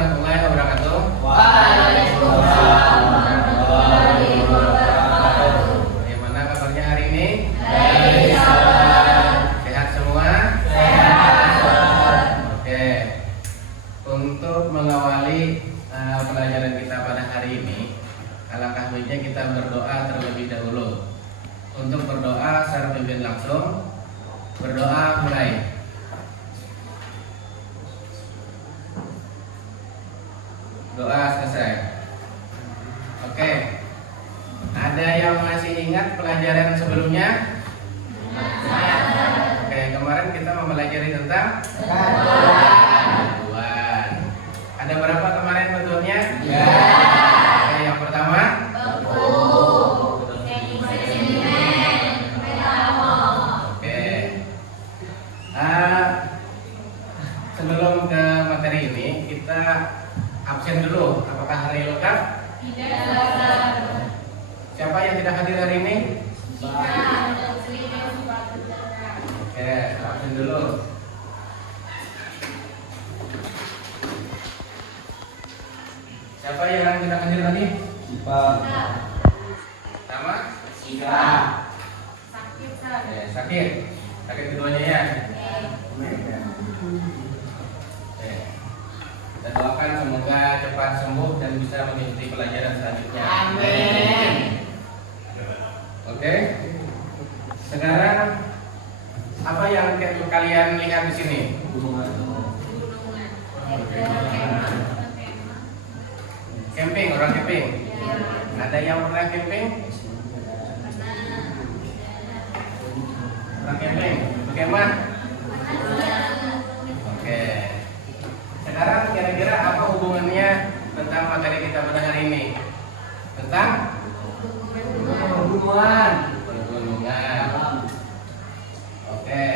warahmatullahi wabarakatuh. Waalaikumsalam warahmatullahi wabarakatuh. Bagaimana kabarnya hari ini? Baik, Ustaz. Sehat semua? Sehat. Oke. Untuk mengawali pelajaran kita pada hari ini, alangkah baiknya kita berdoa terlebih dahulu. Untuk berdoa secara pimpin langsung. Berdoa mulai. Doa selesai. Oke. Ada yang masih ingat pelajaran sebelumnya? Oke, kemarin kita mempelajari tentang bentuan. Ada berapa kemarin bentuknya? Ya. Oke, yang pertama Oke. Sebelum ke materi ini, kita absen dulu. Apakah hari lengkap? Siapa yang tidak hadir hari ini? Oke, absen dulu. Siapa yang tidak hadir tadi? Sama? Sakit. Sakit keduanya ya. Oke. Kita doakan semoga cepat sembuh dan bisa mengikuti pelajaran selanjutnya. Amin. Oke. Sekarang apa yang kalian lihat di sini? Camping, orang camping. Ada yang pernah camping? Orang camping, bagaimana? Oke. Sekarang kira-kira apa hubungannya tentang materi kita pada hari ini? Tentang Hubungan. pegunungan. Oke.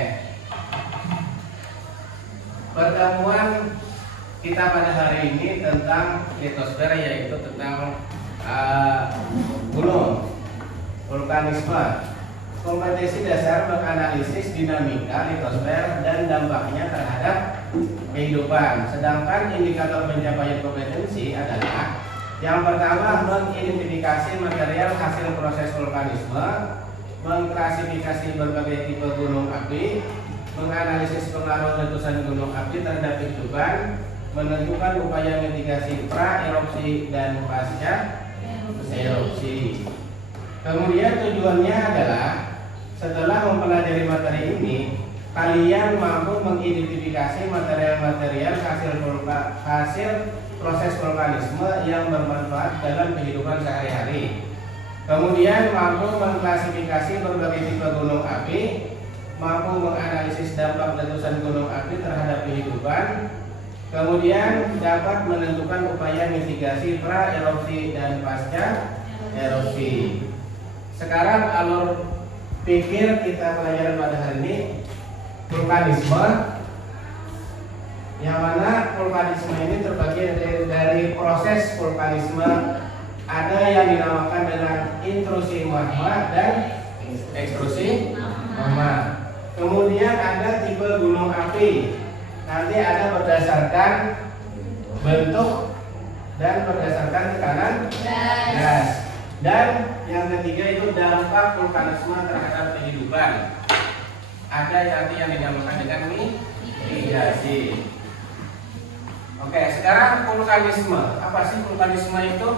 Pertemuan kita pada hari ini tentang litosfer, yaitu tentang gunung, vulkanisme. Kompetensi dasar menganalisis dinamika litosfer dan dampaknya terhadap kehidupan. Sedangkan indikator pencapaian kompetensi adalah yang pertama, mengidentifikasi material hasil proses vulkanisme, mengklasifikasi berbagai tipe gunung api, menganalisis pengaruh letusan gunung api terhadap kehidupan, menentukan upaya mitigasi pra-erupsi dan pasca erupsi. Kemudian tujuannya adalah setelah mempelajari materi ini, kalian mampu mengidentifikasi material-material hasil proses vulkanisme yang bermanfaat dalam kehidupan sehari-hari. Kemudian mampu mengklasifikasi berbagai tipe gunung api, mampu menganalisis dampak letusan gunung api terhadap kehidupan, kemudian dapat menentukan upaya mitigasi pra-erupsi dan pasca erupsi. Sekarang alur pikir kita pelajaran pada hari ini vulkanisme, yang mana vulkanisme ini terbagi dari proses vulkanisme. Ada yang dinamakan dengan intrusi magma dan ekstrusi magma. Kemudian ada tipe gunung api. Nanti ada berdasarkan bentuk dan berdasarkan tekanan gas. Dan yang ketiga itu dampak vulkanisme terhadap kehidupan. Ada yang dinamakan dengan mitigasi. Oke, sekarang vulkanisme. Apa sih vulkanisme itu?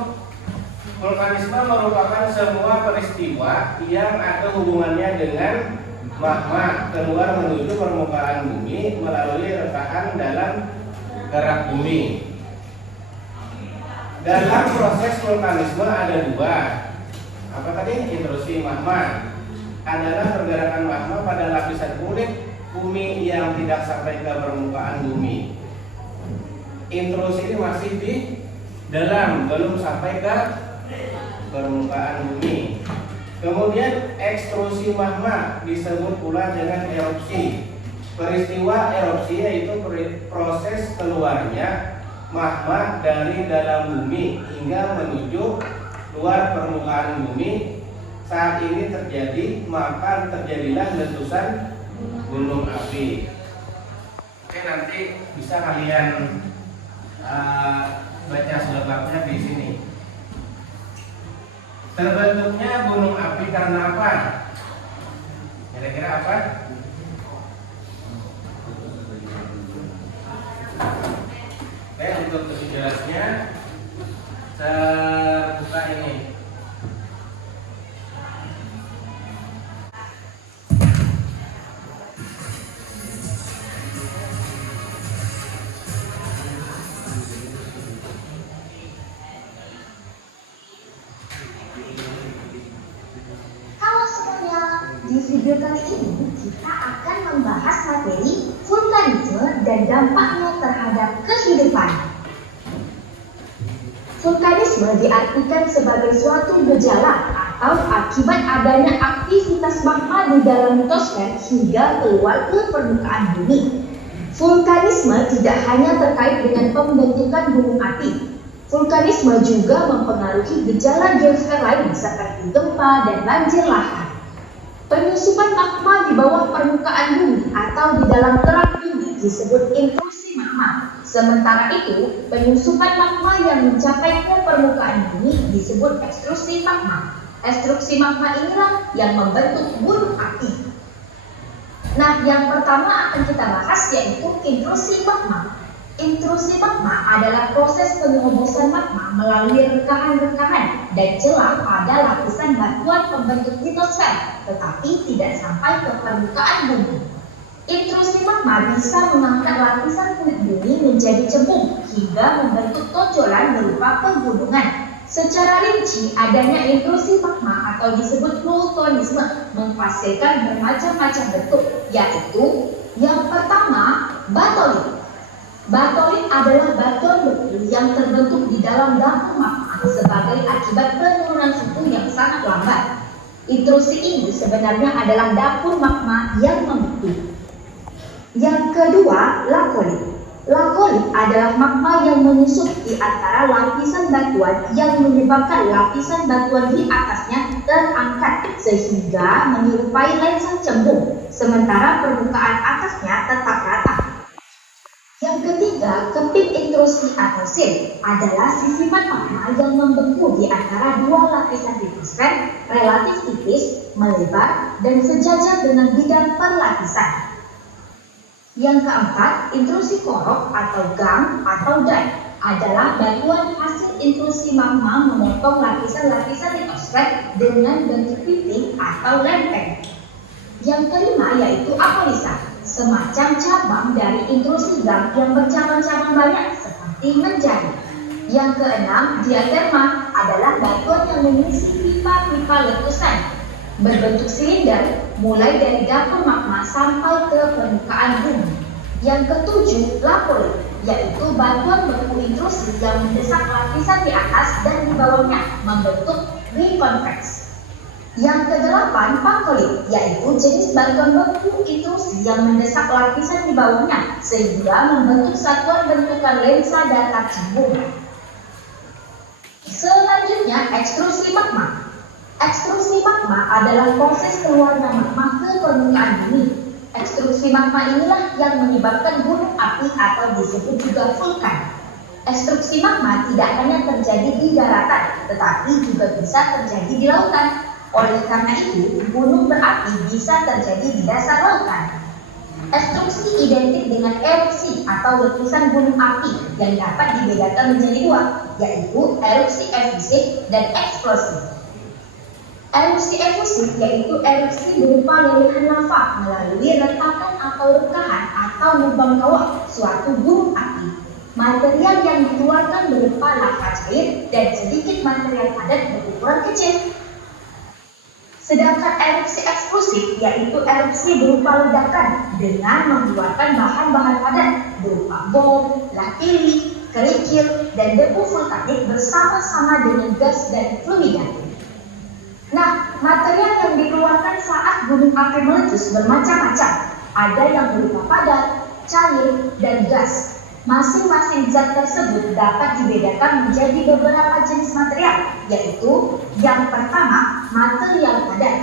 Vulkanisme merupakan semua peristiwa yang ada hubungannya dengan magma keluar menuju permukaan bumi melalui retakan dalam kerak bumi. Dalam proses vulkanisme ada dua. Apa tadi? Intrusi magma adalah pergerakan magma pada lapisan kulit bumi yang tidak sampai ke permukaan bumi. Intrusi ini masih di dalam, belum sampai ke permukaan bumi. Kemudian ekstrusi magma disebut pula dengan erupsi. Peristiwa erupsi yaitu proses keluarnya magma dari dalam bumi hingga menuju luar permukaan bumi. Saat ini terjadi, maka terjadilah letusan gunung api. Oke, nanti bisa kalian baca selengkapnya di sini. Terbentuknya gunung api karena apa? Kira-kira apa? Oke, untuk lebih jelasnya terbuka ini. Di video kali ini kita akan membahas materi vulkanisme dan dampaknya terhadap kehidupan. Vulkanisme diartikan sebagai suatu gejala atau akibat adanya aktivitas magma di dalam litosfer hingga keluar ke permukaan bumi. Vulkanisme tidak hanya terkait dengan pembentukan gunung api. Vulkanisme juga mempengaruhi gejala geosfer lain seperti gempa dan banjir lahar. Penyusupan magma di bawah permukaan bumi atau di dalam kerak bumi disebut intrusi magma. Sementara itu, penyusupan magma yang mencapai ke permukaan bumi disebut ekstrusi magma. Ekstrusi magma inilah yang membentuk gunung api. Nah, yang pertama akan kita bahas yaitu intrusi magma. Intrusi magma adalah proses pengerobosan magma melalui rengkahan-rengkahan dan celah pada lapisan batuan pembentuk litosfer, tetapi tidak sampai ke permukaan bumi. Intrusi magma bisa mengangkat lapisan kulit bumi menjadi cembung hingga membentuk tonjolan berupa pegunungan. Secara rinci, adanya intrusi magma atau disebut vulkanisme menghasilkan bermacam-macam bentuk, yaitu yang pertama, batolit. Batolit adalah batuan beku yang terbentuk di dalam dapur magma sebagai akibat penurunan suhu yang sangat lambat. Intrusi ini sebenarnya adalah dapur magma yang membeku. Yang kedua, lakolit. Lakolit adalah magma yang menyusup di antara lapisan batuan yang menyebabkan lapisan batuan di atasnya terangkat sehingga menyerupai lensa cembung, sementara permukaan atasnya tetap rata. Yang ketiga, keping intrusi atau sil adalah sisipan magma yang membeku di antara dua lapisan litosfer relatif tipis, melebar, dan sejajar dengan bidang perlapisan. Yang keempat, intrusi korok atau gang atau dike adalah batuan hasil intrusi magma memotong lapisan-lapisan litosfer dengan bentuk pipi atau lempeng. Yang kelima yaitu apolisa, semacam cabang dari intrusi gang yang bercabang-cabang banyak seperti menjadi. Yang keenam, diaterma adalah batuan yang mengisi pipa-pipa letusan berbentuk silinder mulai dari dapur magma sampai ke permukaan bumi. Yang ketujuh, lapolit, yaitu batuan beku intrusi yang mendesak lapisan di atas dan di bawahnya membentuk ring convex. Yang kedelapan, pankolit, yaitu jenis batuan beku intrusi yang mendesak lapisan di bawahnya sehingga membentuk satuan bentukan lensa datar cembung. Selanjutnya, ekstrusi magma. Ekstrusi magma adalah proses keluarnya magma ke permukaan bumi. Ekstrusi magma inilah yang menyebabkan gunung api atau disebut juga vulkan. Ekstrusi magma tidak hanya terjadi di daratan, tetapi juga bisa terjadi di lautan. Oleh karena itu, gunung berapi bisa terjadi di dasar lautan. Ekstrusi identik dengan erupsi atau letusan gunung api yang dapat dibedakan menjadi dua, yaitu erupsi efusif dan eksplosif. Erupsi efusif yaitu erupsi berupa lelehan lava melalui retakan atau rengkahan atau lubang kawah suatu gunung api. Material yang dikeluarkan berupa lava cair dan sedikit material padat berukuran kecil. Sedangkan erupsi eksplosif yaitu erupsi berupa ledakan dengan mengeluarkan bahan-bahan padat berupa bom, latili, kerikil, dan debu vulkanik bersama-sama dengan gas dan fluida. Nah, material yang dikeluarkan saat gunung api meletus bermacam-macam. Ada yang berupa padat, cair, dan gas. Masing-masing zat tersebut dapat dibedakan menjadi beberapa jenis material, yaitu yang pertama, material padat.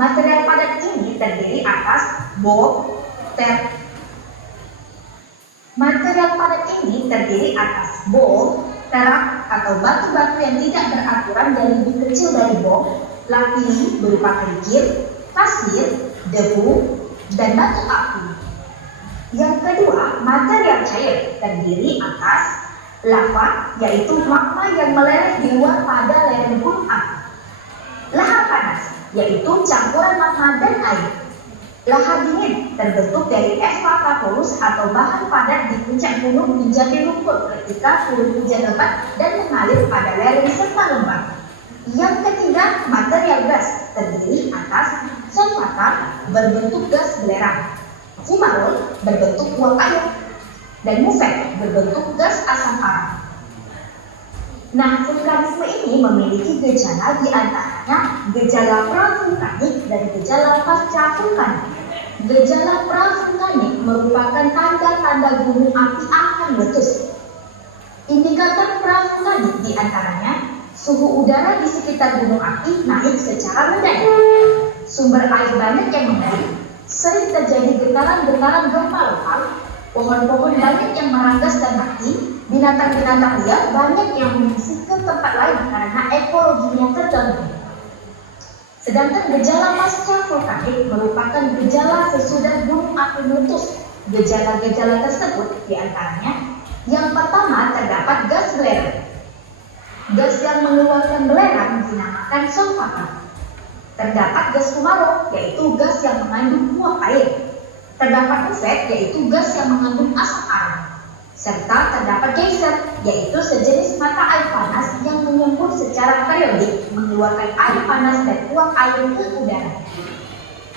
Material padat ini terdiri atas bom, material yang padat ini terdiri atas bom, perak atau batu-batu yang tidak beraturan dan lebih kecil dari bom, lapili berupa kerikil, pasir, debu, dan batu api. Yang kedua, material cair terdiri atas lava, yaitu magma yang meleleh di luar pada lereng gunung api. Lahar panas, yaitu campuran magma dan air. Lahar dingin terbentuk dari evapotroph atau bahan padat di puncak gunung menjadi lumpur ketika turun hujan lebat dan mengalir pada lereng serta lembah. Yang ketiga, material gas terdiri atas solvatan berbentuk gas belerang, fumarol berbentuk uap air, dan mufet berbentuk gas asam aram. Nah, vulkanisme ini memiliki gejala di antaranya gejala pra-vulkanik dan gejala pasca-vulkanik. Gejala pra-vulkanik merupakan tanda-tanda gunung api akan meletus. Indikator pra-vulkanik di antaranya suhu udara di sekitar gunung api naik secara mendadak, sumber air banyak yang mengalir, sering terjadi getaran-getaran gempa lokal, pohon-pohon banyak yang meranggas dan mati, binatang-binatang liar banyak yang mengungsi ke tempat lain karena ekologinya terganggu. Sedangkan gejala pasca vulkanik merupakan gejala sesudah gunung api meletus. Gejala-gejala tersebut diantaranya, yang pertama terdapat gas belerang. Gas yang mengeluarkan belerang dinamakan solvatan. Terdapat gas fumarol, yaitu gas yang mengandung uap air. Terdapat mufet, yaitu gas yang mengandung asam aram. Serta terdapat geyser, yaitu sejenis mata air panas yang menyembur secara periodik mengeluarkan air panas dan uap air ke udara.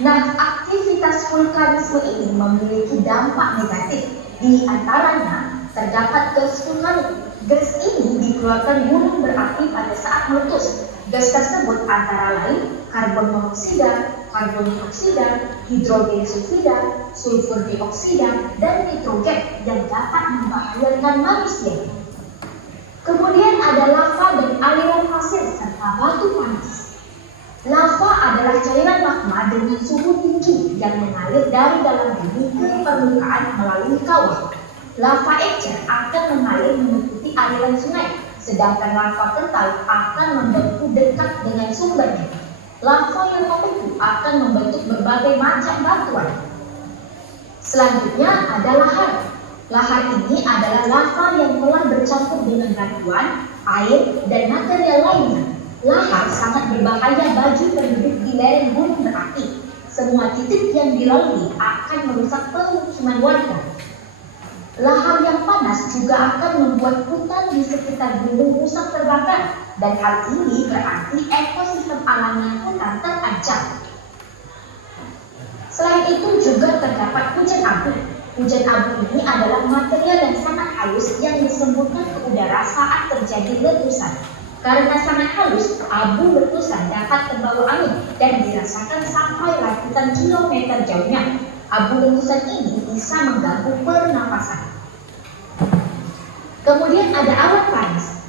Nah, aktivitas vulkanisme ini memiliki dampak negatif. Di antaranya terdapat gas vulkanik. Gas ini dikeluarkan gunung berapi pada saat meletus. Gas tersebut antara lain karbon monoksida, karbon dioksida, hidrogen sulfida, sulfur dioksida, dan nitrogen yang dapat membahayakan manusia. Kemudian ada lava dan aliran pasir serta batu panas. Lava adalah cairan magma dengan suhu tinggi yang mengalir dari dalam bumi ke permukaan melalui kawah. Lava encer akan mengalir mengikuti aliran sungai, sedangkan lava kental akan membentuk dekat dengan sumbernya. Lava yang membeku akan membentuk berbagai macam batuan. Selanjutnya ada lahar. Lahar ini adalah lava yang telah bercampur dengan batuan, air, dan material lainnya. Lahar sangat berbahaya bagi penduduk di lereng gunung berapi. Semua titik yang dilalui akan merusak pemukiman warga. Lahar yang panas juga akan membuat hutan di sekitar gunung rusak terbakar, dan hal ini berarti ekosistem alami hutan terancam. Selain itu juga terdapat hujan abu. Hujan abu ini adalah material yang sangat halus yang disemburkan ke udara saat terjadi letusan. Karena sangat halus, abu letusan dapat terbawa angin dan dirasakan sampai ratusan kilometer jauhnya. Abu letusan ini bisa mengganggu pernapasan. Kemudian ada awan panas.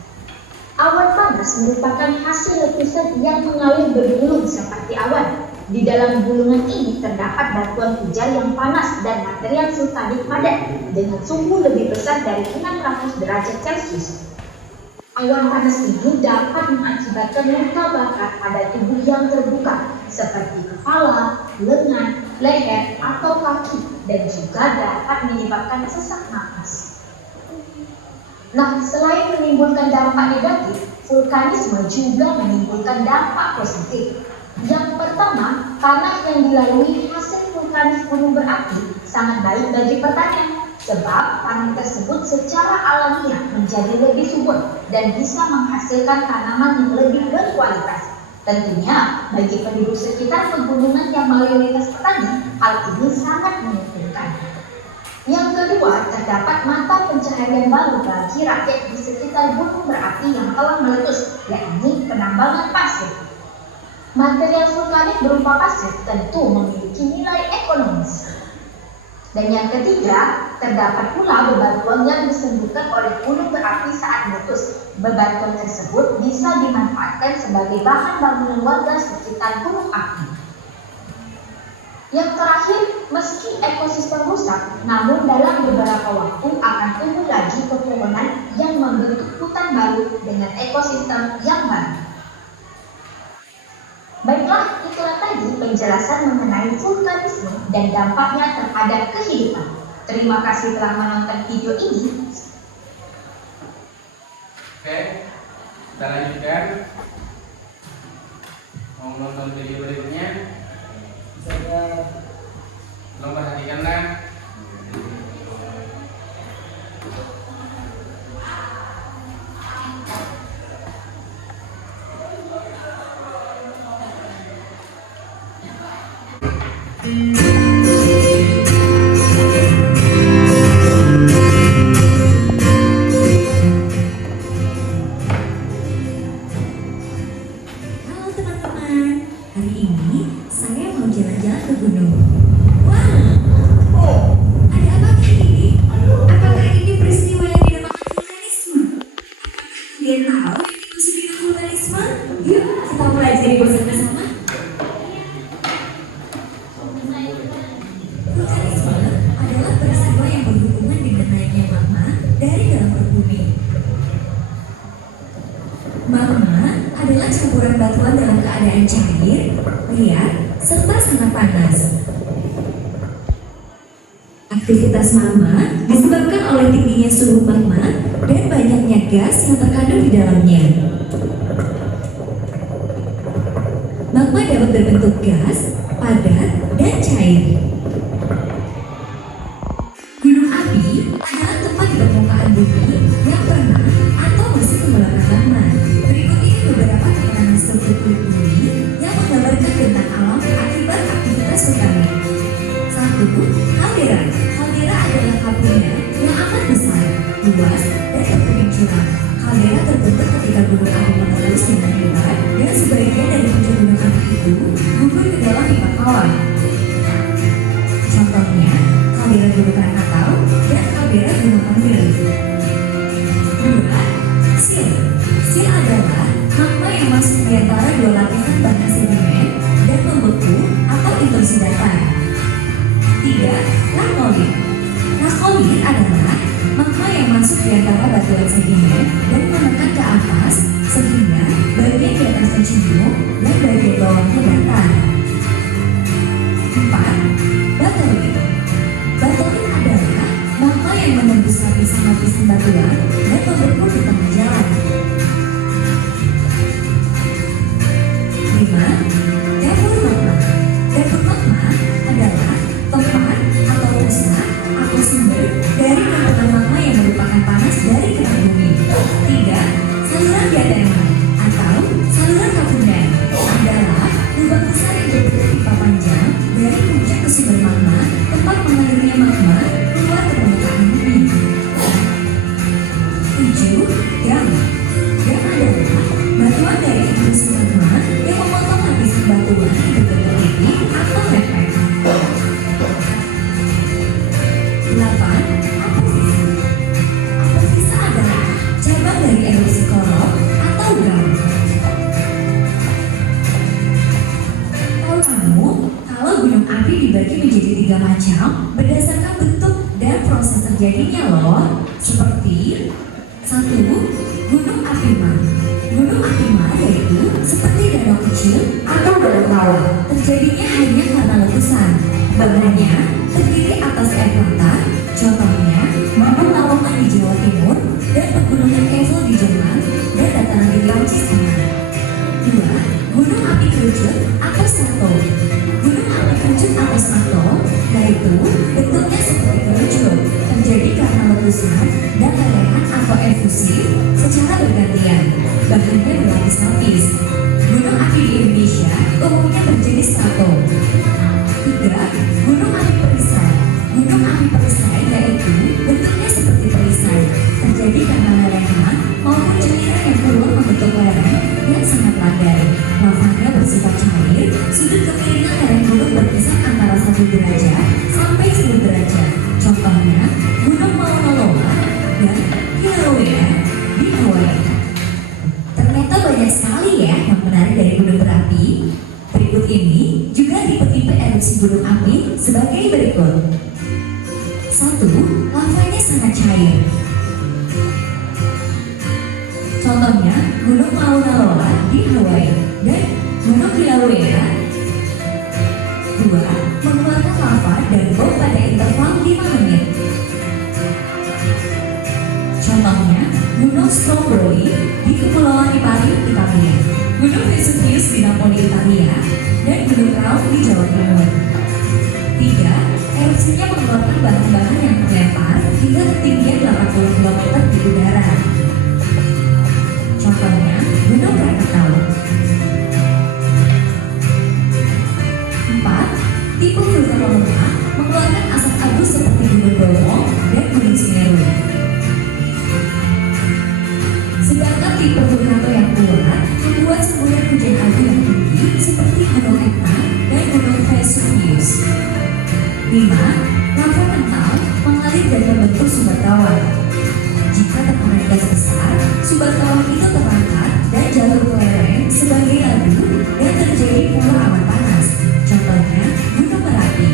Awan panas merupakan hasil letusan yang mengalir bergulung seperti awan. Di dalam gulungan ini terdapat batuan hujan yang panas dan material vulkanik padat dengan suhu lebih besar dari 600 derajat Celcius. Awan panas ini dapat mengakibatkan luka bakar pada tubuh yang terbuka seperti kepala, lengan, leher, atau kaki, dan juga dapat menyebabkan sesak napas. Nah, selain menimbulkan dampak negatif, vulkanisme juga menimbulkan dampak positif. Yang pertama, tanah yang dilalui hasil vulkanis gunung berapi sangat baik bagi pertanian, sebab tanah tersebut secara alamiah menjadi lebih subur dan bisa menghasilkan tanaman yang lebih berkualitas. Tentunya, bagi penduduk sekitar pegunungan yang mayoritas petani, hal ini sangat menguntungkan. Yang kedua, terdapat mata pencaharian baru bagi rakyat di sekitar gunung berapi yang telah meletus, yakni penambangan pasir. Material vulkanik berupa pasir tentu memiliki nilai ekonomis. Dan yang ketiga, terdapat pula bebatuan yang disemburkan oleh gunung berapi saat meletus. Bebatuan tersebut bisa dimanfaatkan sebagai bahan bangunan warga sekitar gunung api. Yang terakhir, meski ekosistem rusak, namun dalam beberapa waktu akan tumbuh ekosistem yang baru. Baiklah, itulah tadi penjelasan mengenai vulkanisme dan dampaknya terhadap kehidupan. Terima kasih telah menonton video ini. Oke, kita lanjutkan. Mau nonton video berikutnya? Tolong perhatikanlah. Halo teman-teman, hari ini saya mau jalan-jalan ke gunung. Wah, ada apa ini? Apakah ini peristiwa yang dinamakan vulkanisme? Apakah kalian tahu yang dimaksud dengan vulkanisme? Yuk, kita pelajari bersama-sama. Vulkanisme adalah peristiwa yang berhubungan dengan naiknya magma dari dalam perut bumi. Magma adalah campuran batuan dalam keadaan cair, liat, serta sangat panas. Aktivitas magma disebabkan oleh tingginya suhu magma dan banyaknya gas yang terkandung di dalamnya. Magma dapat berbentuk gas, padat, dan cair. Gunung api adalah tempat di permukaan bumi yang pernah atau masih mengeluarkan magma. Berikut ini beberapa keterangan struktur kulit bumi yang menggambarkan tentang alam akibat aktivitas vulkanik. 1. Kaldera. Kaldera adalah kapurnya yang amat besar, luas, dan berteping curam. Kaldera terbentuk ketika gunung api meletus dengan hebat dan sebagian dari puncak gunung api itu gugur ke dalam pipa kawah. Contohnya, kaldera Gunung Krakatau dan kaldera Gunung Pamir. 2. Sil. Sil adalah magma yang masuk di antara dua lapisan bahan sedimen dan membeku atau intrusi datar. 3. Lakolit. Lakolit adalah magma yang masuk di antara batuan sedimen dan menekan ke atas sehingga bagian di atasnya cembung dan bagian bawahnya datar. 4. Batolit. Batolit adalah magma yang menembus lapisan-lapisan batuan dan membeku di tengah jalan. 5. Dapur magma. Dapur magma adalah tempat atau pusat atau sumber dari kumpulan magma yang merupakan panas dari kerak bumi. 3. Saluran diaderma atau saluran kapundar adalah lubang besar yang berbentuk pipa panjang dari puncak ke sumber magma tempat mengalirnya magma keluar ke permukaan bumi. 7. Dam. Dam adalah batuan dari intrusi magma yang memotong lapisan batuan yang berbentuk titik atau lepek. 8. Aposisa. Aposisa adalah cabang dari erupsi korok atau gam. Tahu kamu kalau gunung api dibagi menjadi 3 macam berdasarkan bentuk dan proses terjadinya loh. Seperti 1. Gunung api mar. Gunung api mar yaitu seperti danau kecil atau danau kawah. Terjadinya hanya karena letusan. Bahannya terdiri atas air mata, contohnya Gunung Lamongan di Jawa Timur dan pegunungan Eiffel di Jerman dan dataran di Prancis Tengah. 2. Gunung api kerucut atau strato. Gunung api kerucut atau strato yaitu bentuknya seperti kerucut, terjadi karena letusan dan lelehan atau efusi secara bergantian. Bahannya berlapis-lapis. Gunung api di Indonesia umumnya berjenis strato. 3. Gunung api perisai. Gunung api perisai yaitu bentuknya seperti perisai, terjadi karena lelehan maupun cairan yang keluar membentuk lereng yang sangat landai. Lavanya bersifat cair, sudut kemiringan lereng gunung berkisar antara 1 derajat sampai 10 derajat. Contohnya Gunung Mauna Loa dan Kilauea di Hawaii. Ternyata banyak sekali ya yang menarik dari gunung berapi. Berikut ini juga tipe-tipe erupsi gunung api sebagai berikut. 1. Lavanya sangat cair. Contohnya Gunung Mauna Loa di Hawaii dan Gunung Kilauea. 2. Mengeluarkan lava dan bom pada interval 5 menit. Contohnya, Gunung Stromboli di Kepulauan Lipari, Italia, Gunung Vesuvius di Napoli, Italia, dan Gunung Raung di Jawa Timur. 3. Erupsinya mengeluarkan bahan-bahan yang terlempar hingga ketinggian 80 km di udara. Contohnya, Gunung Krakatau. 4. Tipe vulkanoloma mengeluarkan asap abu seperti Gunung Bromo dan Gunung Semeru. Sedangkan tipe vulkano yang kuat membuat semburan hujan abu yang tinggi seperti Gunung Etna dan Gunung Vesuvius. 5. Lava kental mengalir dan membentuk sumber kawah. Jika tekanan gas besar, sumber kawah itu terangkat dan jalur ke lereng sebagai labu dan terjadi pula awan panas. Contohnya, Gunung Merapi.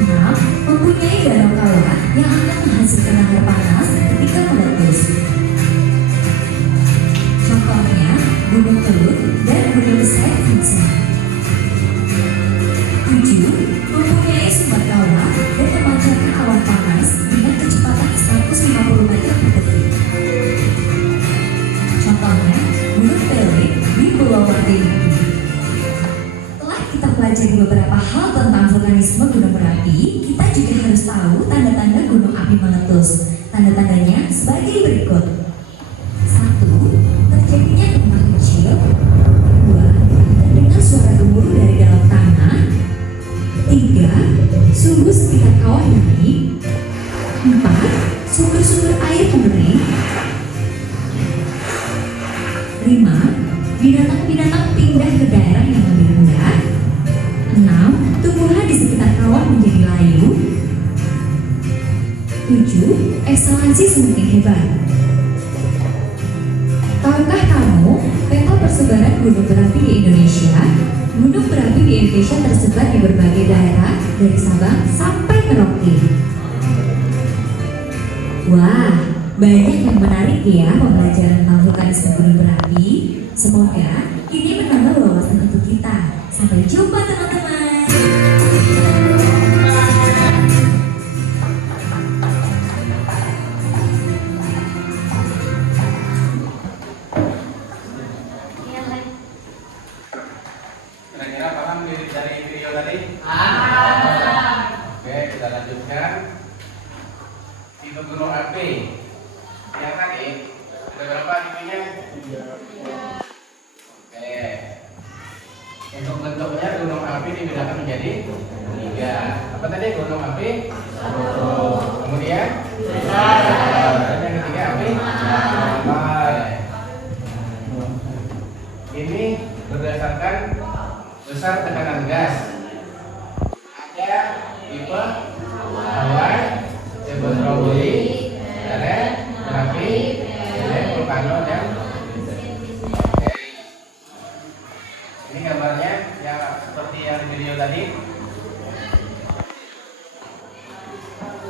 6. Mempunyai danau kawah yang akan menghasilkan lahar panas ketika meletus. Contohnya, Gunung Kelut dan Gunung Saint Vincent. 7. Mempunyai sumber kawah dan memancarkan awan panas dengan kecepatan 150 meter per detik. Contohnya, Gunung Pelek di Pulau Martinique. Setelah kita pelajari beberapa hal tentang vulkanisme Gunung Merapi, kita juga harus tahu tanda-tanda gunung api meletus. Tanda-tandanya sebagai berikut. 1. Terjadinya gempa kecil. 2. Terdengar suara gemuruh dari dalam tanah. 3. Suhu sekitar kawah naik. 4. Sumber-sumber air mengering. 5. Binatang-binatang pindah ke daerah yang lebih rendah. 6. Tumbuhan di sekitar kawah menjadi layu. 7. Ekshalasi semakin hebat. Tahukah kamu peta persebaran gunung berapi di Indonesia? Gunung berapi di Indonesia tersebar di berbagai daerah dari Sabang sampai Merauke. Wah, banyak yang menarik ya pembelajaran tentang vulkanisme gunung berapi. Semoga ini menambah wawasan untuk kita. Sampai jumpa teman-teman. Kira-kira paham dari video tadi? Oke, kita lanjutkan. Tipe gunung api yang tadi ada berapa tipenya? Oke. Untuk bentuknya gunung api dibedakan menjadi 3. Apa tadi gunung api? Kemudian? Dan yang ketiga api? Lava. Ini berdasarkan besar tekanan gas. Ada tipe Hawaii, tipe Stromboli, Merapi, vulkano dan ini gambarnya yang seperti yang di video tadi.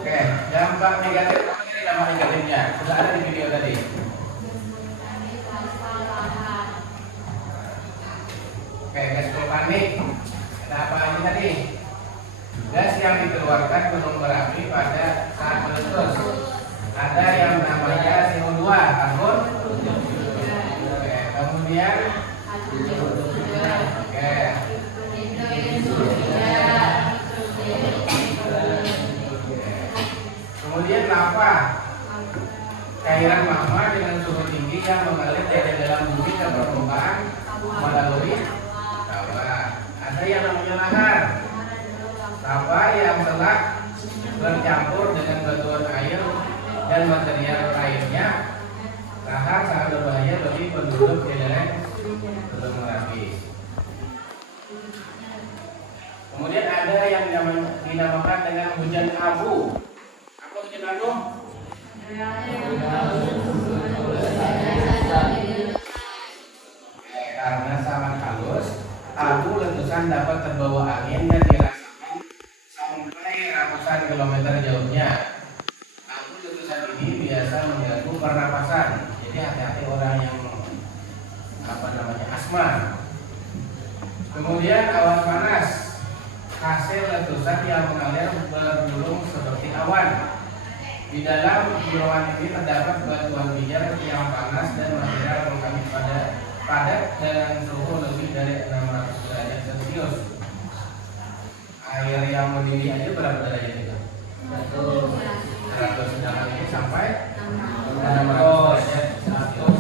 Oke, dampak negatif apa ini dampak negatifnya? Sudah ada di video tadi. Oke, gas vulkanik. Ada apa aja tadi? Gas yang dikeluarkan gunung berapi pada saat meletus. Ada yang namanya CO2, karbon. Oke, kemudian kemudian lava, cairan magma dengan suhu tinggi yang mengalir dari dalam bumi ke permukaan melalui lava. Ada yang namanya lahar, lava yang telah bercampur dengan batuan air dan material lainnya. Lahar sangat berbahaya bagi penduduk di lereng Gunung Merapi. Kemudian ada yang dinamakan dengan hujan abu. Apa hujan abu? Karena sangat halus, abu letusan dapat terbawa angin dan dirasakan sampai ratusan kilometer jauhnya. Abu letusan ini biasa mengganggu pernapasan, jadi hati-hati orang vulkanisme. Kemudian awan panas, hasil letusan yang mengalir berdulung seperti awan. Di dalam gulungan ini terdapat batuan bijar yang panas dan material vulkanik padat dengan suhu lebih dari 600 derajat Celcius. Air yang mendidih aja berapa derajat itu? 100, sedangkan ini sampai 600 derajat Celcius.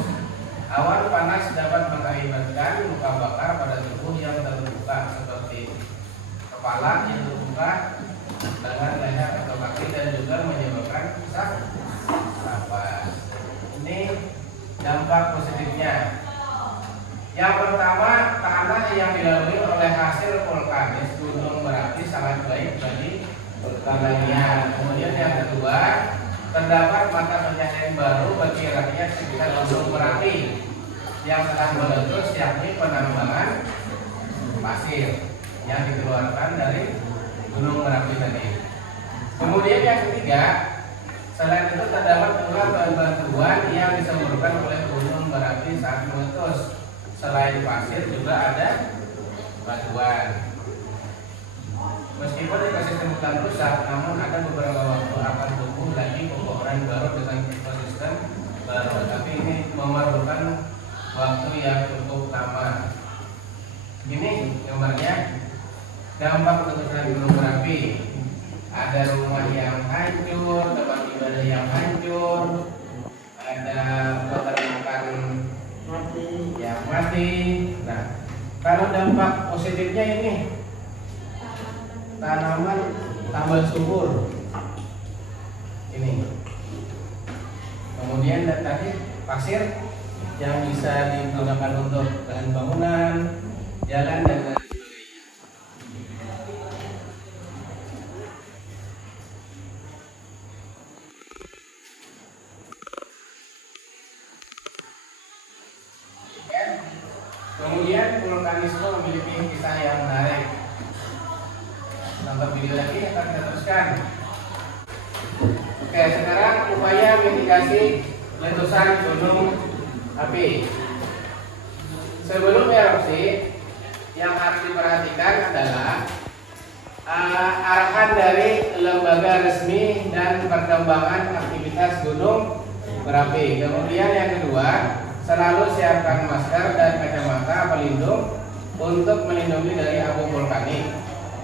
Awan panas dapat mengakibatkan luka bakar pada tubuh yang terbuka seperti kepala yang terbuka, tangan, leher atau kaki, dan juga menyebabkan sesak napas. Ini dampak positifnya. Yang pertama, tanah yang dilalui oleh hasil vulkanis gunung Merapi sangat baik bagi pertanian. Kemudian yang kedua, terdapat mata pencaharian baru bagi rakyat sekitar gunung Merapi yang telah meletus, yakni penambangan pasir yang dikeluarkan dari gunung Merapi tadi. Kemudian yang ketiga, selain itu terdapat pula batuan yang disemburkan oleh gunung Merapi saat meletus. Selain pasir juga ada batuan. Meskipun ekosistem hutan rusak, namun ada beberapa waktu akan tumbuh lagi pepohonan baru dengan ekosistem baru. Tapi ini memerlukan waktu yang cukup lama. Ini gambarnya dampak letusan gunung Merapi. Ada rumah yang hancur, tempat ibadah yang hancur, ada peternakan yang mati. Nah, kalau dampak positifnya ini tanaman tambah subur. Ini. Kemudian tadi pasir yang bisa digunakan untuk bahan bangunan, jalan dan lain sebagainya. Kemudian vulkanisme memiliki kisah yang menarik. Nonton video lagi akan kita teruskan. Oke, sekarang upaya mitigasi letusan gunung api. Sebelum erupsi, yang harus diperhatikan adalah arahan dari lembaga resmi dan perkembangan aktivitas gunung berapi. Kemudian yang kedua, selalu siapkan masker dan kacamata pelindung untuk melindungi dari abu vulkanik.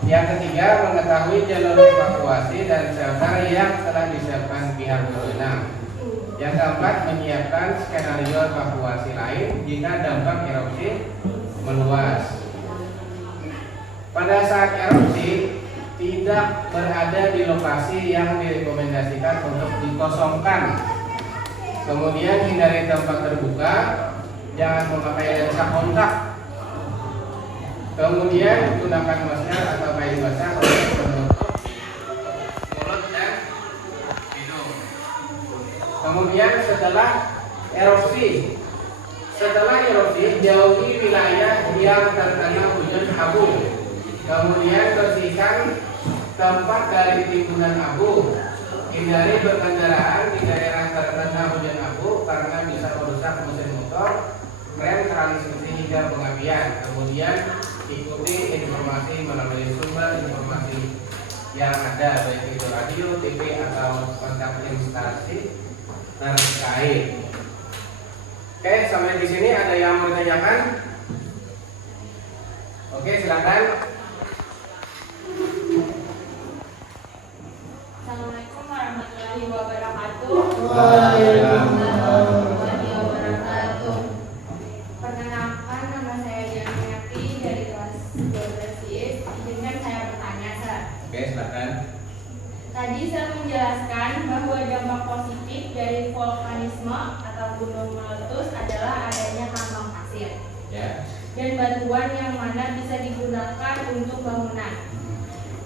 Yang ketiga, mengetahui jalur evakuasi dan shelter yang telah disiapkan pihak berwenang. Yang keempat, menyiapkan skenario evakuasi lain jika dampak erupsi meluas. Pada saat erupsi, tidak berada di lokasi yang direkomendasikan untuk dikosongkan. Kemudian hindari tempat terbuka, jangan memakai lensa kontak. Kemudian gunakan masker atau kain basah untuk menutup mulut dan hidung. Kemudian setelah erupsi, jauhi wilayah yang terkena hujan abu. Kemudian bersihkan tempat dari timbunan abu. Hindari berkendaraan di daerah terkena hujan abu karena bisa merusak mesin motor, rem, transmisi hingga pengapian. Kemudian ikuti informasi melalui sumber informasi yang ada, baik itu radio, TV atau kontak instansi terkait. Oke, sampai di sini ada yang mau ditanyakan? Oke, silakan. Assalamualaikum warahmatullahi wabarakatuh. Perkenalkan, nama saya Dianti dari kelas 12 IS. Izinkan saya bertanya, Sir. Oke, silakan. Tadi saya menjelaskan bahwa dampak positif dari vulkanisme atau gunung meletus adalah adanya tambang pasir Ya. dan batuan yang mana bisa digunakan untuk bangunan,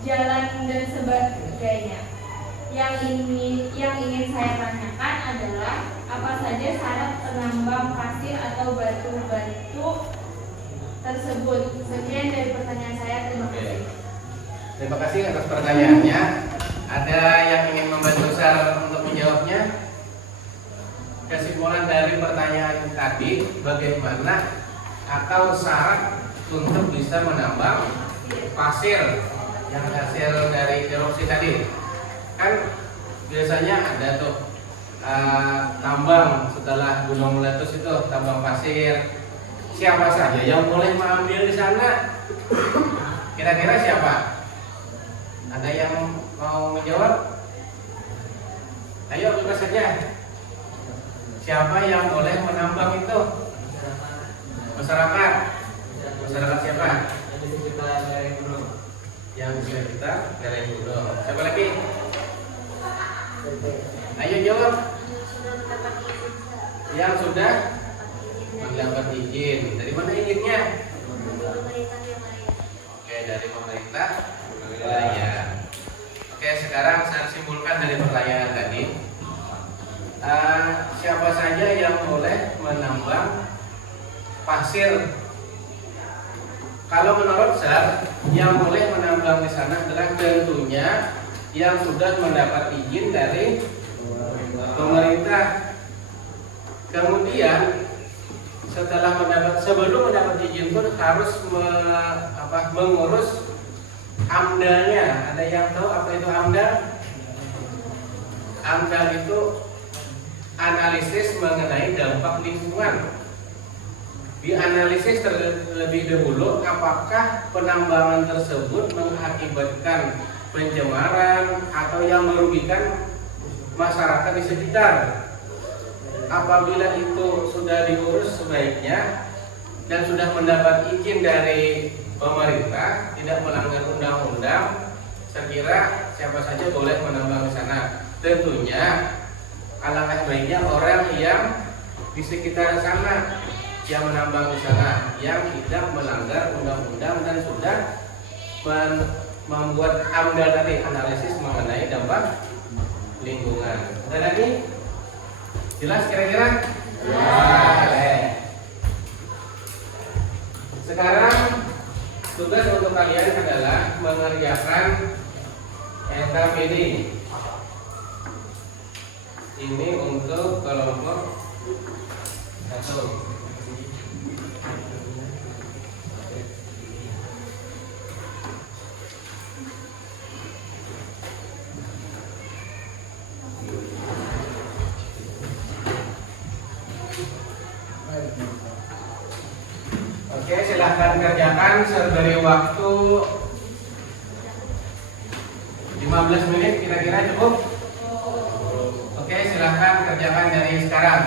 jalan dan sebagainya. Yang ingin saya tanyakan adalah apa saja syarat penambang pasir atau batu-batu tersebut. Sekian dari pertanyaan saya. Terima kasih. Terima kasih atas pertanyaannya. Ada yang ingin membantu saya untuk menjawabnya? Kesimpulan dari pertanyaan tadi, bagaimana atau syarat untuk bisa menambang pasir yang hasil dari erupsi tadi. Kan biasanya ada tuh tambang setelah gunung meletus itu, tambang pasir. Siapa saja yang boleh mengambil di sana? Kira-kira siapa? Ada yang mau menjawab? Ayo bebas saja. Siapa yang boleh menambang itu? Masyarakat. Masyarakat siapa? Yang bisa kita lereng gunung. Siapa lagi? Ayo jawab. Yang sudah mendapat izin. Dari mana izinnya? Oke, dari pemerintah wilayah. Oke, sekarang saya simpulkan dari pertanyaan tadi. Siapa saja yang boleh menambang pasir? Kalau menurut saya, yang boleh menambang di sana adalah tentunya yang sudah mendapat izin dari pemerintah. Kemudian sebelum mendapat izin pun harus mengurus AMDA-nya. Ada yang tahu apa itu AMDA? AMDA itu analisis mengenai dampak lingkungan. Dianalisis terlebih dahulu apakah penambangan tersebut mengakibatkan pencemaran atau yang merugikan masyarakat di sekitar. Apabila itu sudah diurus sebaiknya dan sudah mendapat izin dari pemerintah, tidak melanggar undang-undang, saya kira siapa saja boleh menambang di sana. Tentunya alangkah baiknya orang yang di sekitar sana yang menambang di sana, yang tidak melanggar undang-undang dan sudah membuat AMDA tadi, analisis mengenai dampak lingkungan. Dan lagi jelas kira-kira? Sekarang tugas untuk kalian adalah mengerjakan NKPD. Ini untuk kelompok 1. Oke, silahkan kerjakan. Beri waktu 15 menit kira-kira cukup? Oke, silahkan kerjakan dari sekarang.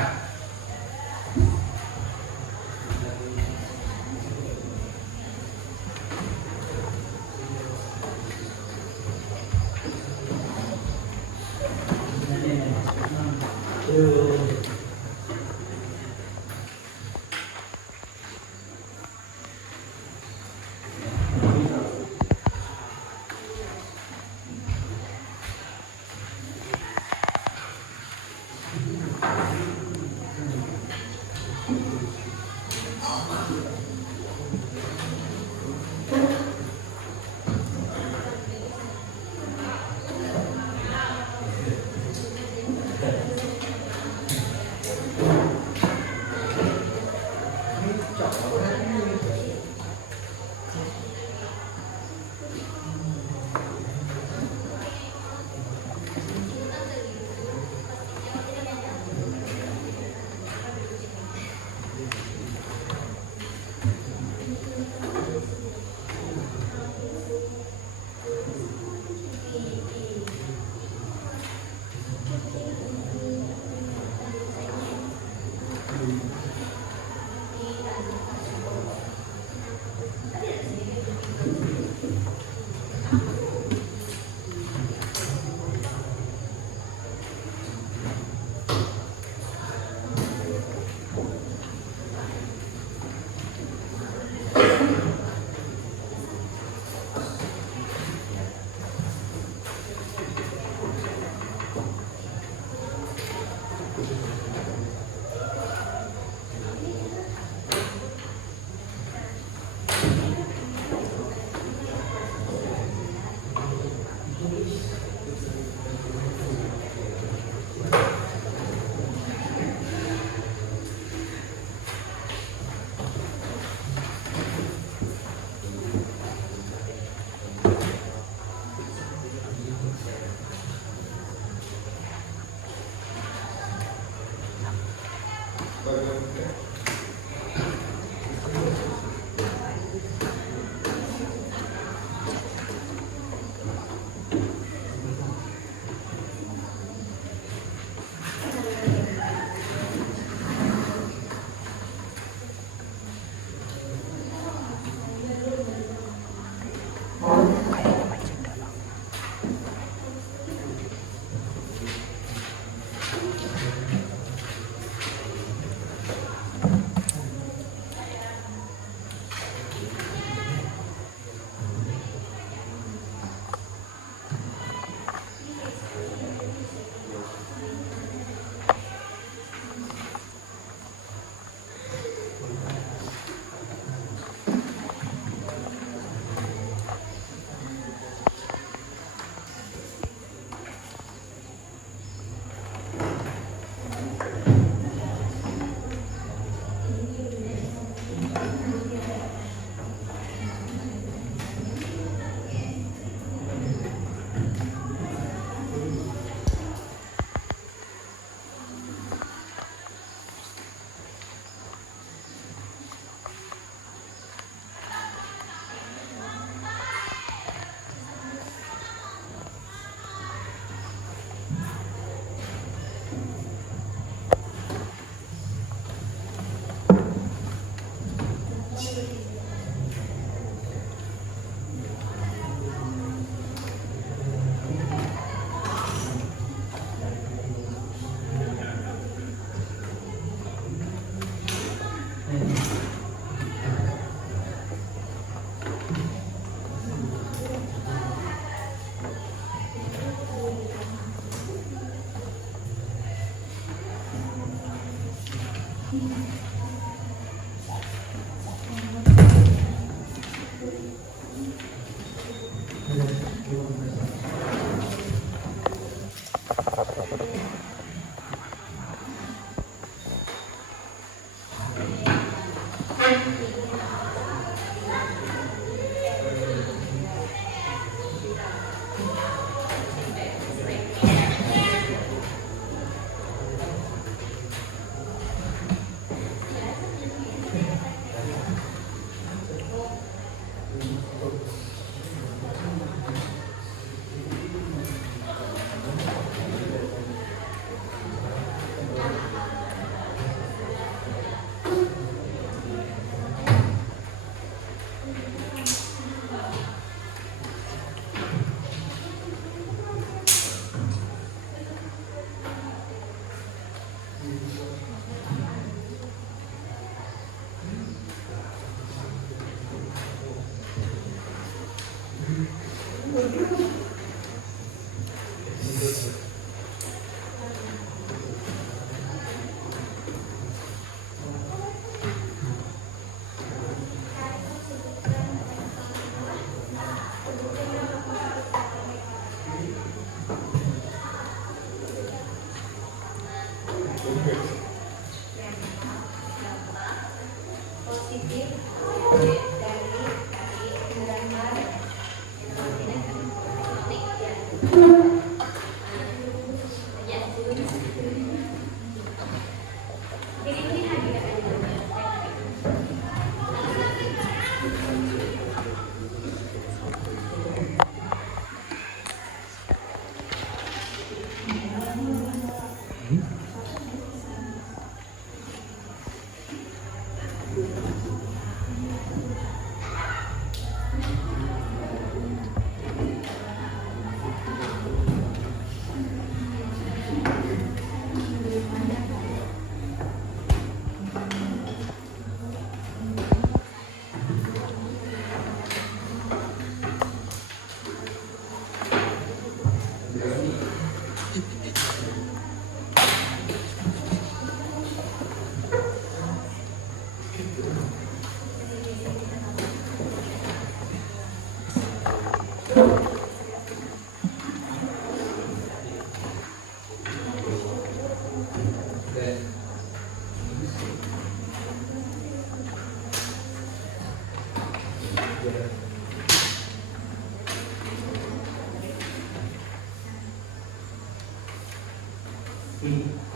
Hmm.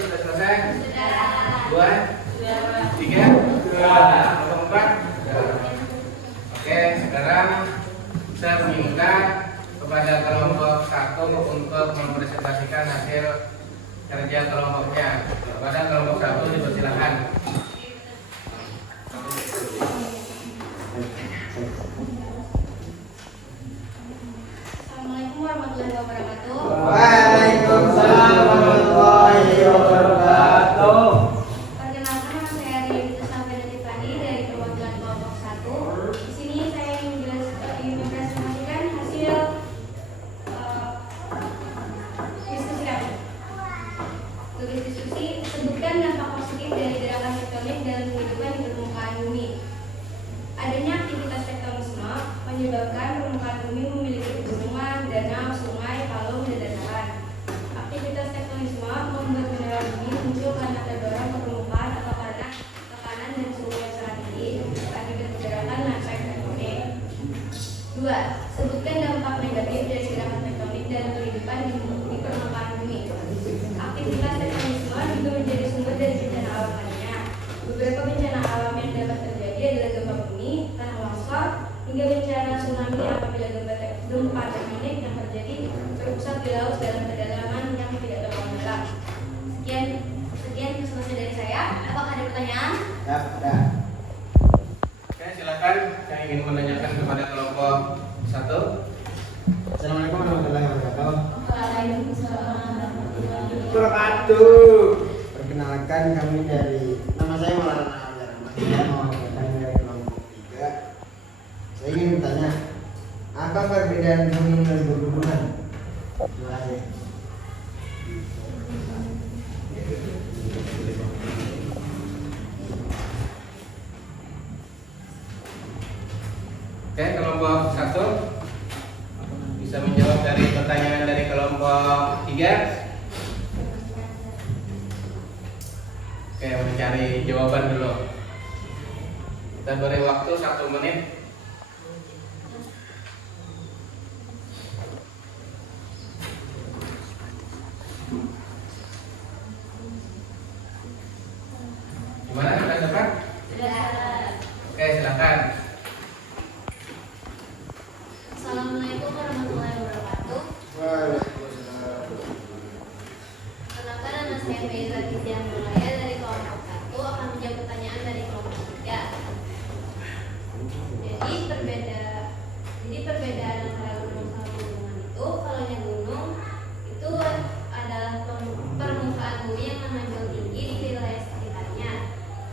sudah selesai? Sudah. 2, 3, kelompok 4. Oke, sekarang saya meminta kepada kelompok 1 untuk mempresentasikan hasil kerja kelompoknya. Kepada kelompok 1 dipersilakan. Assalamualaikum warahmatullahi wabarakatuh. Waalaikumsalam warahmatullahi wabarakatuh. Perkenalkan, nama saya Ria Sampai Tiffany dari perwakilan kelompok 1. Di sini saya ingin mempresentasikan hasil diskusi kami. Tulis diskusi, sebutkan dampak positif dari gerakan tektonik dalam kehidupan di permukaan bumi. Adanya aktivitas tektonisme menyebabkan permukaan bumi memiliki pegunungan, danau, sungai, palung, dan dataran. Aktivitas tektonisme membuat mineral bumi muncul karena terdorong ke permukaan atau karena tekanan dan suhu yang sangat tinggi akibat gerakan landscape tektonik. 2. Sebutkan dampak negatif dari gerakan tektonik dalam kehidupan di permukaan bumi. Aktivitas tektonisme juga menjadi sumber dari bencana alam lainnya. Beberapa bencana alam yang dapat terjadi adalah gempa bumi, tanah longsor, hingga bencana tsunami apabila gempa tektonik yang terjadi berpusat di laut dalam kedalaman yang tidak terlalu dalam. Sekian selesai dari saya. Apakah ada pertanyaan? Ya, udah. Oke, silakan. Saya ingin menanyakan kepada kelompok 1. Assalamualaikum warahmatullahi wabarakatuh. Waalaikumsalam. Perkenalkan kami dari nama saya Maulana Abdul Rahman. Saya mewakilkan dari kelompok 3. Saya ingin bertanya, apa perbedaan gunung dan pegunungan? Terima kasih. Oke, kelompok 1 bisa menjawab dari pertanyaan dari kelompok 3. Oke, mencari jawaban dulu. Kita beri waktu 1 menit. Gimana? Sudah dapat? Oke, silakan. Assalamualaikum warahmatullahi wabarakatuh. Waalaikumsalam. Kenalkan, nama saya Faiza Tizian Mulaya dari kelompok 1 akan menjawab pertanyaan dari kelompok 3. Jadi perbedaan antara gunung sama pegunungan itu, kalau yang gunung itu adalah permukaan bumi yang menonjol tinggi di wilayah sekitarnya,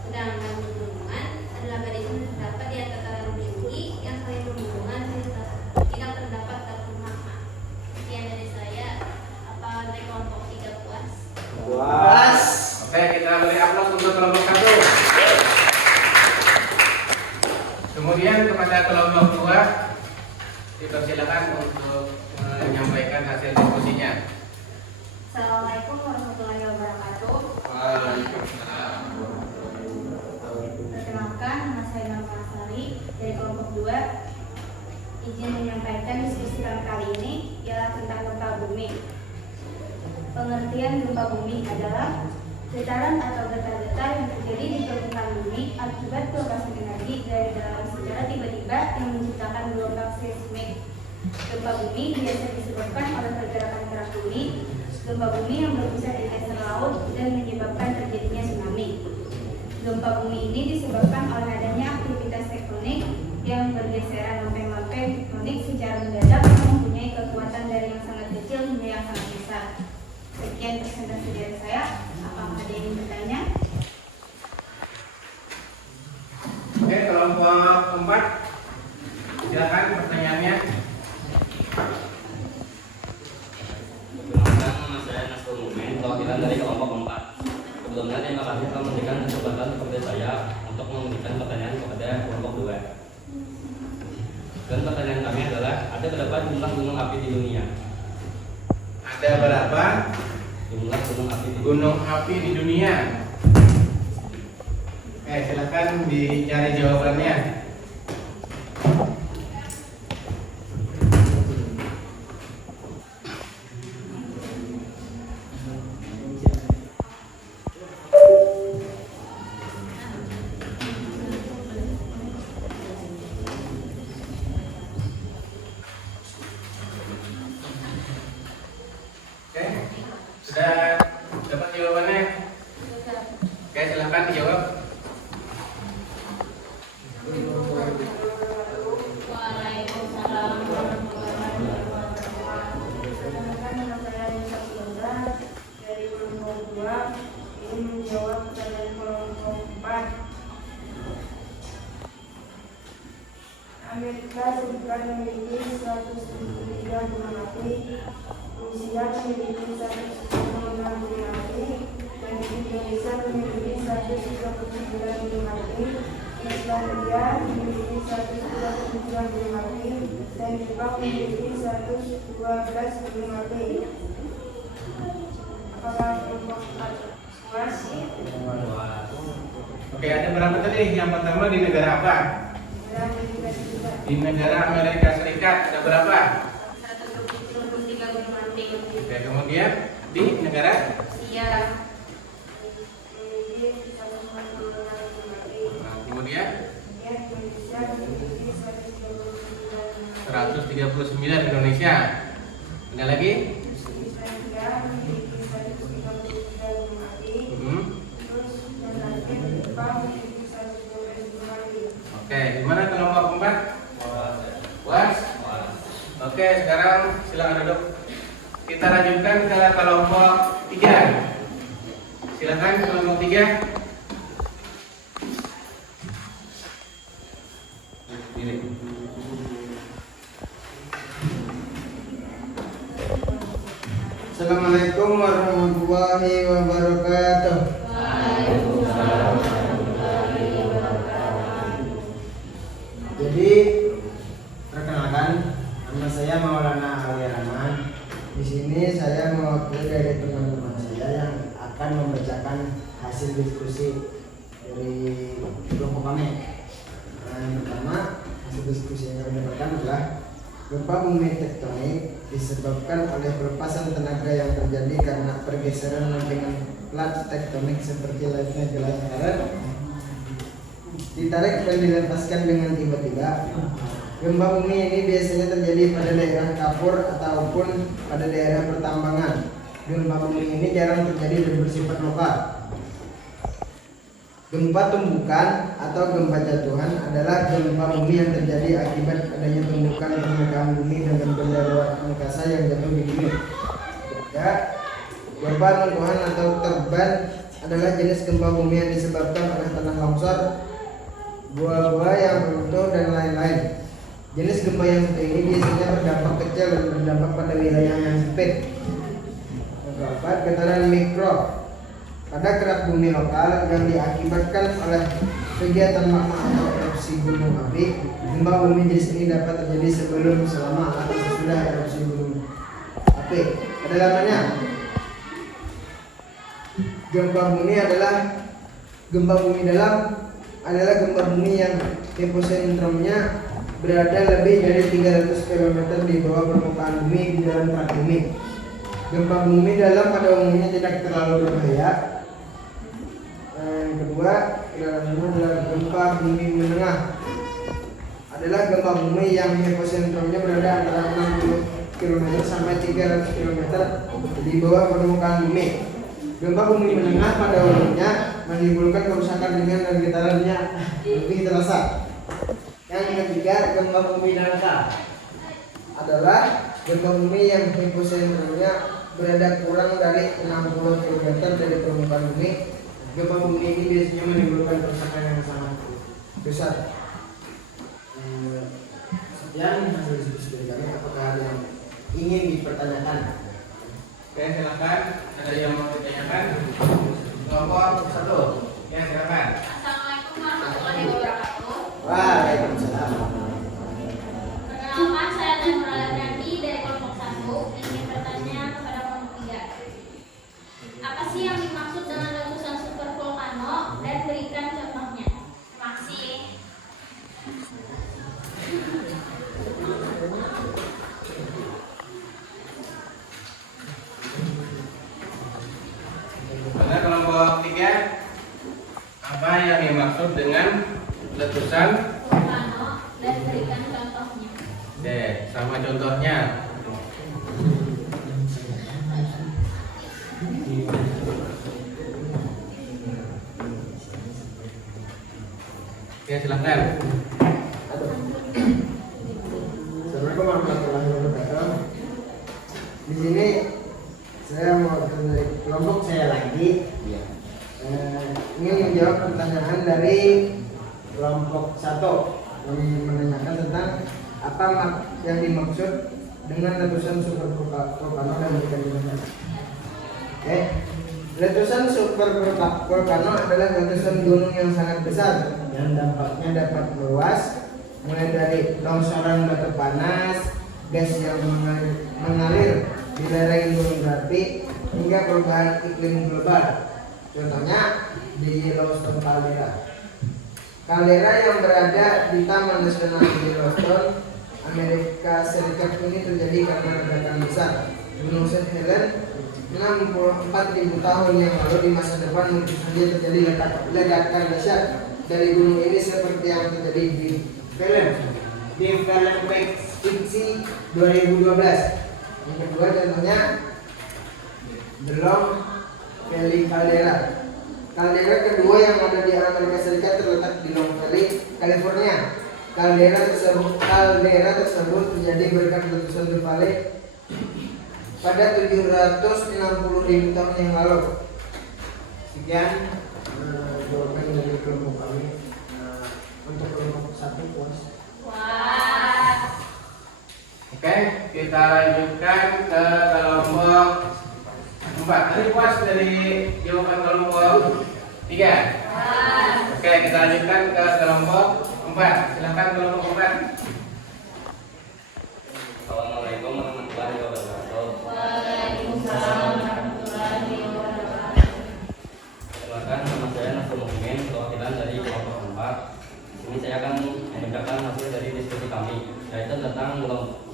sedangkan pegunungan adalah barisan yang terdapat di atas dataran tinggi yang saling berhubungan tidak terdapat dataran magma. Sekian dari saya. Apa dari kelompok 3 puas? Puas. Oke, kita beri aplaus untuk kelompok 1. Kemudian kepada kelompok 2 dipersilakan untuk menyampaikan hasil diskusinya. Assalamualaikum warahmatullahi wabarakatuh. Waalaikumsalam. Perkenalkan, nama saya Nama Asari dari kelompok 2. Izin menyampaikan diskusi kali ini ialah tentang gempa bumi. Pengertian gempa bumi adalah getaran atau getar-getar yang terjadi di permukaan bumi akibat pelepasan energi dari dalam secara tiba-tiba yang menciptakan gelombang seismik. Gempa bumi biasa disebabkan oleh pergerakan kerak bumi, gempa bumi yang berpusat di dasar laut dan menyebabkan terjadinya tsunami. Gempa bumi ini disebabkan oleh adanya aktivitas tektonik yang bergeseran lempeng-lempeng tektonik secara mendadak yang mempunyai kekuatan dari yang sangat kecil hingga yang sangat besar. Sekian presentasi dari saya. Apakah ada yang bertanya? Oke, kelompok 4. Silakan pertanyaannya. Perkenalkan, nama saya Nasrul Mumin, perwakilan dari kelompok 4. Sebelumnya terima kasih telah memberikan kesempatan kepada saya untuk memberikan pertanyaan kepada kelompok 2. Dan pertanyaan kami adalah, ada berapa jumlah gunung api di dunia? Ada berapa Jumlah gunung api di dunia. gunung api di dunia? Oke, silakan dicari jawabannya. menjawab pertanyaan kelompok 4. Amerika Serikat memiliki 173 gunung api, Rusia memiliki 196 gunung api, dan Indonesia memiliki 139 gunung api, Islandia memiliki 133 gunung api, dan Jepang memiliki 112 gunung api. Apakah kelompok 4 puas? Oke, ada berapa tadi? Yang pertama di negara apa? Di negara Amerika Serikat ada berapa? 123 gunung api. Oke, kemudian di negara Rusia Memiliki 196 gunung api. kemudian Indonesia memiliki 139 gunung api. 139 Indonesia. Ada lagi? Islandia memiliki 133 gunung api. Terus dan lagi Jepang memiliki 112 gunung api. Oke, gimana kelompok 4? Puas? Oke, sekarang silakan duduk. Kita lanjutkan ke kelompok 3. Silakan kelompok 3. Ini. Assalamualaikum warahmatullahi wabarakatuh. Jadi perkenalkan, nama saya Maulana Ali Rahman. Di sini saya mewakili dari teman-teman saya yang akan membacakan hasil diskusi dari kelompok kami. Yang pertama, hasil diskusi yang kami dapatkan adalah gempa bumi tektonik disebabkan oleh pelepasan tenaga yang terjadi karena pergeseran lempengan plat tektonik seperti lainnya gelas karet ditarik dan dilepaskan dengan tiba-tiba. Gempa bumi ini biasanya terjadi pada daerah kapur ataupun pada daerah pertambangan. Gempa bumi ini jarang terjadi dan bersifat lokal. Gempa tumbukan atau gempa jatuhan adalah gempa bumi yang terjadi akibat adanya tumbukan permukaan bumi dengan benda luar angkasa yang jatuh di bumi. Ketiga, gempa lengkuhan atau terban adalah jenis gempa bumi yang disebabkan oleh tanah longsor, gua-gua yang runtuh dan lain-lain. Jenis gempa yang satu ini biasanya berdampak kecil dan berdampak pada wilayah yang sempit. Yang keempat, getaran mikro pada kerak bumi lokal yang diakibatkan oleh kegiatan magma atau erupsi gunung api. Gempa bumi jenis ini dapat terjadi sebelum, selama, atau sesudah erupsi gunung api. Kedalamannya, gempa bumi adalah gempa bumi dalam adalah gempa bumi yang episentrumnya berada lebih dari 300 km di bawah permukaan bumi di dalam kerak bumi. Gempa bumi dalam pada umumnya tidak terlalu berbahaya. Yang kedua, adalah gempa bumi menengah. Adalah gempa bumi yang episentrumnya berada antara 60 km sampai 300 km di bawah permukaan bumi. Gempa bumi menengah pada umumnya menimbulkan kerusakan ringan dan getarannya lebih terasa. Yang ketiga, gempa bumi dangkal adalah gempa bumi yang episentrumnya berada kurang dari 60 km dari permukaan bumi. Gempa bumi ini biasanya menimbulkan kerusakan yang sangat besar. Sekian hasil diskusi dari kami. Apakah ada yang ingin dipertanyakan? Oke, silakan. Ada yang mau ditanyakan? Kelompok 1. Ya, silakan. Assalamualaikum warahmatullahi wabarakatuh. Waalaikumsalam. Perkenalkan, saya Nurul Randi dari kelompok 1 ingin bertanya kepada kelompok 3. Apa sih yang dimaksud dengan letusan supervolcano dan berikan contohnya? Terima kasih. Pada kelompok 3, apa yang dimaksud dengan letusan? Volcano dan berikan contohnya. Oke, sama contohnya. Oke, silakan. Assalamualaikum warahmatullahi wabarakatuh. Di sini saya mau dari kelompok saya lagi. ingin menjawab pertanyaan dari kelompok 1 yang menanyakan tentang apa yang dimaksud dengan letusan super volcano dan vulkanisme. Oke, letusan super volcano adalah letusan gunung yang sangat besar dan dampaknya dapat meluas, mulai dari longsoran batu panas, gas yang mengalir di lereng gunung berapi, hingga perubahan iklim global. Contohnya di Yellowstone Caldera. Kaldera yang berada di Taman Nasional Yellowstone, Amerika Serikat ini terjadi karena ledakan besar Gunung St. Helens 64.000 tahun yang lalu. Di masa depan mungkin saja terjadi ledakan besar dari gunung ini seperti yang terjadi di film fiksi 2012. Yang kedua contohnya The Long Valley Caldera. Kaldera kedua yang ada di Amerika Serikat terletak di Long Valley, California. Kaldera tersebut terjadi berkat letusan The Valley pada 760.000 tahun yang lalu. Sekian jawaban dari kelompok kami. Untuk kelompok 1 puas. Wah. Oke, kita lanjutkan ke kelompok 4. Tadi puas dari jawaban kelompok 3. Oke, kita lanjutkan ke kelompok 4. Silakan kelompok 4. Assalamualaikum warahmatullahi wabarakatuh. Waalaikumsalam warahmatullahi wabarakatuh. Silakan, nama saya Nasrul Mukmin, perwakilan dari kelompok 4. Ini saya akan membacakan hasil dari diskusi kami, yaitu tentang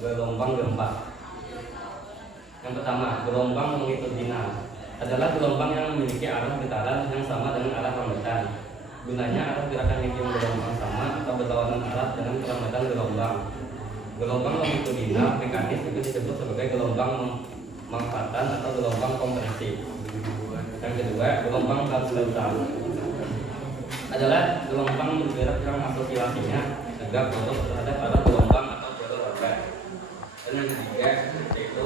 gelombang gempa. Yang pertama, gelombang longitudinal adalah gelombang yang memiliki arah getaran yang sama dengan arah hambatan. Gunanya arah gerakan medium gelombang sama atau berlawanan arah dengan keramatan gelombang. Gelombang longitudinal mekanis juga disebut sebagai gelombang manfaatan atau gelombang kompresi. Yang kedua, gelombang transversal adalah gelombang bergerak yang asosiasinya tegak lurus terhadap arah gelombang atau jalur orbit. Dan yang ketiga yaitu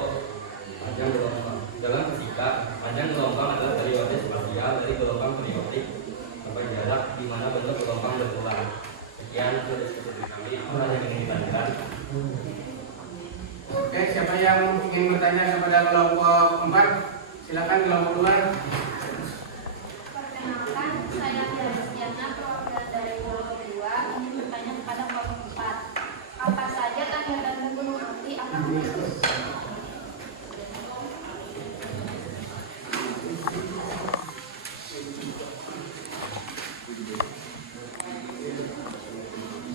panjang gelombang. Dalam fisika, panjang gelombang adalah periode spasial dari gelombang periodik sampai jarak di mana bentuk gelombang berulang. Sekian diskusi kami. Apa yang ingin ditanyakan? Oke, siapa yang ingin bertanya kepada kelompok 4? Silakan kelompok 2. Perkenalkan, saya Diana, perwakilan dari kelompok 2, ingin bertanya kepada kelompok 4. Apa saja tanda dan gunung api akan meletus?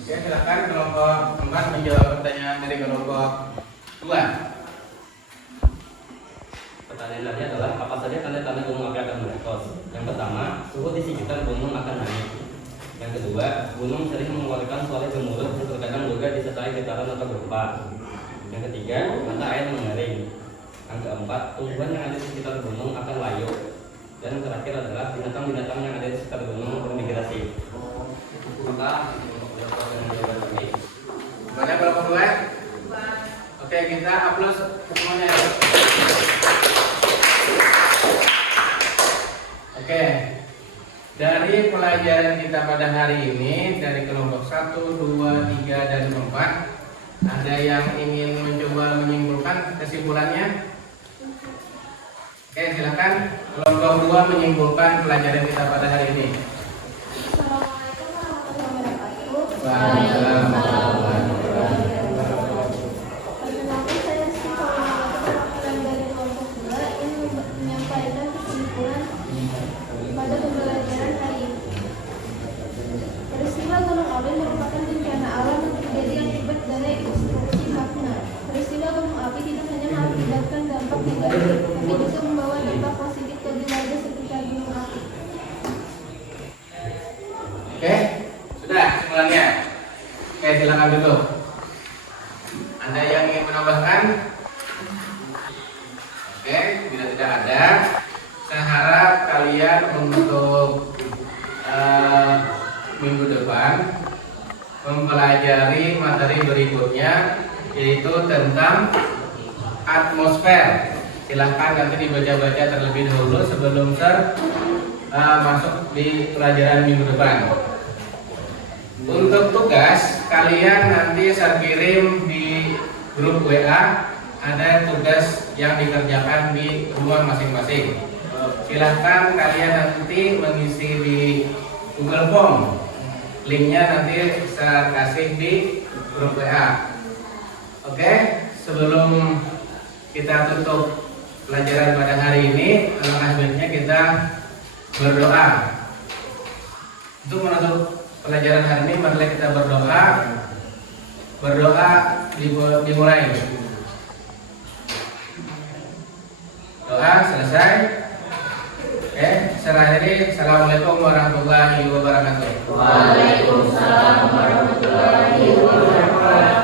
Oke, silakan kelompok 4 menjawab pertanyaan dari kelompok 2. Pertanyaan tadi adalah apa saja tanda-tanda gunung api akan meletus? Yang pertama, suhu di sekitar gunung akan naik. Yang kedua, gunung sering mengeluarkan suara gemuruh yang terkadang juga disertai getaran atau gempa. Yang ketiga, mata air mengering. Yang keempat, tumbuhan yang ada di sekitar gunung akan layu. Dan yang terakhir adalah binatang-binatang yang ada di sekitar gunung bermigrasi. Maka jawaban kami. Mana kelompok 2? Oke, kita upload semuanya. Oke, dari pelajaran kita pada hari ini dari kelompok 1, 2, 3, dan 4, ada yang ingin mencoba menyimpulkan kesimpulannya? Oke, silakan kelompok 2 menyimpulkan pelajaran kita pada hari ini. Assalamualaikum warahmatullahi wabarakatuh. Waalaikumsalam. Perkenalkan, saya Siti perwakilan dari kelompok 2 ingin menyampaikan kesimpulan pada pembelajaran hari ini. Peristiwa gunung api merupakan bencana alam yang terjadi akibat dari erupsi magma. Peristiwa gunung api tidak hanya mengakibatkan dampak negatif, tapi juga membawa dampak positif bagi warga sekitar gunung api. Oke, sudah kesimpulannya. Oke, silakan duduk. Ada yang ingin menambahkan? Oke, tidak ada. Saya harap kalian untuk minggu depan mempelajari materi berikutnya, yaitu tentang atmosfer. Silahkan nanti dibaca-baca terlebih dahulu sebelum masuk di pelajaran minggu depan. Untuk tugas, kalian nanti saya kirim di grup WA, ada tugas yang dikerjakan di rumah masing-masing. Silahkan kalian nanti mengisi di Google Form. Linknya nanti saya kasih di grup WA. Oke, sebelum kita tutup pelajaran pada hari ini, alangkah baiknya kita berdoa. Untuk menutup pelajaran hari ini, mari kita berdoa. Berdoa dimulai. Doa selesai. Oke, setelah ini, assalamualaikum warahmatullahi wabarakatuh. Waalaikumsalam warahmatullahi wabarakatuh.